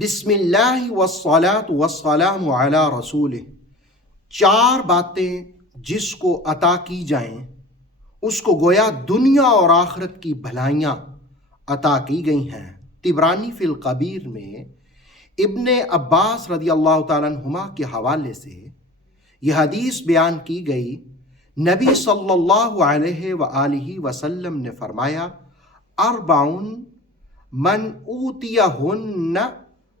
بسم اللہ والصلاة والسلام علی رسول، چار باتیں جس کو عطا کی جائیں اس کو گویا دنیا اور آخرت کی بھلائیاں عطا کی گئی ہیں۔ طبرانی فی الکبیر میں ابن عباس رضی اللہ تعالیٰ عنہما کے حوالے سے یہ حدیث بیان کی گئی، نبی صلی اللہ علیہ وآلہ وسلم نے فرمایا، اربعون من اوتیہن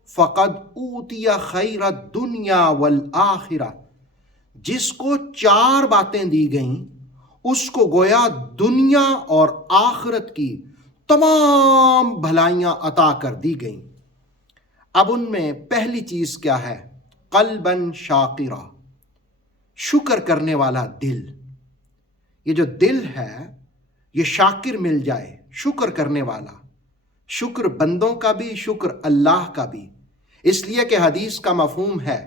فقد اوتی خیر الدنیا والآخرہ، جس کو چار باتیں دی گئیں اس کو گویا دنیا اور آخرت کی تمام بھلائیاں عطا کر دی گئیں۔ اب ان میں پہلی چیز کیا ہے؟ قلبا شاکرا، شکر کرنے والا دل۔ یہ جو دل ہے یہ شاکر مل جائے، شکر کرنے والا، شکر بندوں کا بھی، شکر اللہ کا بھی، اس لیے کہ حدیث کا مفہوم ہے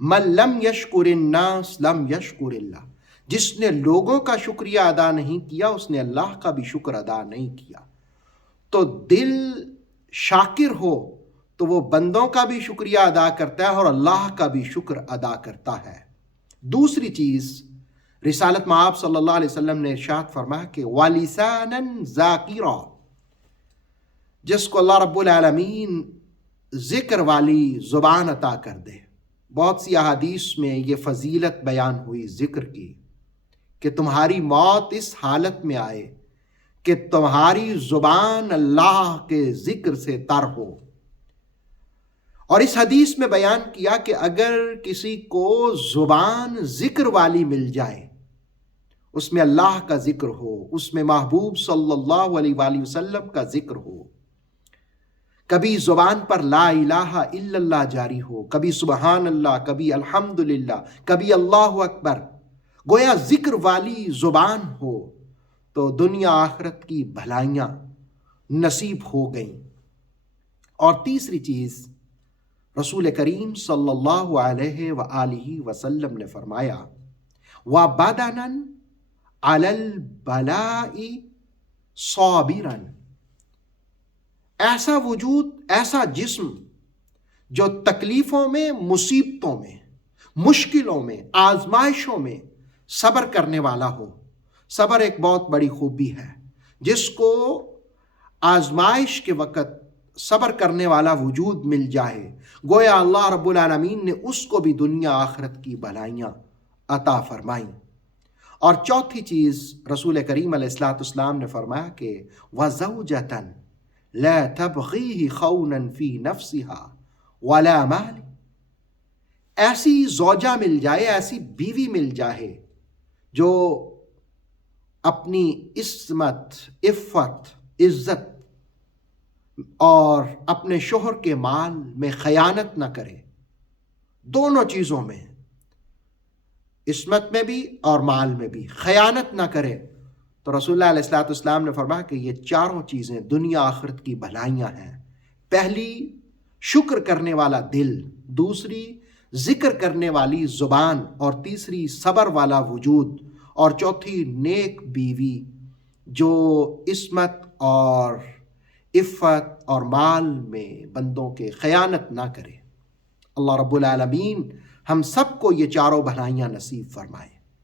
من لم یشکر الناس لم یشکر اللہ، جس نے لوگوں کا شکریہ ادا نہیں کیا اس نے اللہ کا بھی شکر ادا نہیں کیا۔ تو دل شاکر ہو تو وہ بندوں کا بھی شکریہ ادا کرتا ہے اور اللہ کا بھی شکر ادا کرتا ہے۔ دوسری چیز، رسالت مآب صلی اللہ علیہ وسلم نے ارشاد فرمایا کہ وَلِسَانًا ذَاكِرًا، جس کو اللہ رب العالمین ذکر والی زبان عطا کر دے۔ بہت سی احادیث میں یہ فضیلت بیان ہوئی ذکر کی کہ تمہاری موت اس حالت میں آئے کہ تمہاری زبان اللہ کے ذکر سے تر ہو۔ اور اس حدیث میں بیان کیا کہ اگر کسی کو زبان ذکر والی مل جائے، اس میں اللہ کا ذکر ہو، اس میں محبوب صلی اللہ علیہ وآلہ وسلم کا ذکر ہو، کبھی زبان پر لا الہ الا اللہ جاری ہو، کبھی سبحان اللہ، کبھی الحمدللہ، کبھی اللہ اکبر، گویا ذکر والی زبان ہو تو دنیا آخرت کی بھلائیاں نصیب ہو گئیں۔ اور تیسری چیز، رسول کریم صلی اللہ علیہ وآلہ وسلم نے فرمایا وَبَدَنًا عَلَى الْبَلَاءِ صَابِرًا، ایسا وجود، ایسا جسم جو تکلیفوں میں، مصیبتوں میں، مشکلوں میں، آزمائشوں میں صبر کرنے والا ہو۔ صبر ایک بہت بڑی خوبی ہے، جس کو آزمائش کے وقت صبر کرنے والا وجود مل جائے، گویا اللہ رب العالمین نے اس کو بھی دنیا آخرت کی بھلائیاں عطا فرمائیں۔ اور چوتھی چیز، رسول کریم علیہ الصلوۃ والسلام نے فرمایا کہ وَزَوْجَةً لا تبغیہ خونا فی نفسہا ولا مال، ایسی زوجہ مل جائے، ایسی بیوی مل جائے جو اپنی عصمت، عفت، عزت اور اپنے شوہر کے مال میں خیانت نہ کرے، دونوں چیزوں میں، عصمت میں بھی اور مال میں بھی خیانت نہ کرے۔ تو رسول اللہ علیہ الصلوۃ والسلام نے فرمایا کہ یہ چاروں چیزیں دنیا آخرت کی بھلائیاں ہیں۔ پہلی، شکر کرنے والا دل، دوسری، ذکر کرنے والی زبان، اور تیسری، صبر والا وجود، اور چوتھی، نیک بیوی جو عصمت اور عفت اور مال میں بندوں کے خیانت نہ کرے۔ اللہ رب العالمین ہم سب کو یہ چاروں بھلائیاں نصیب فرمائے۔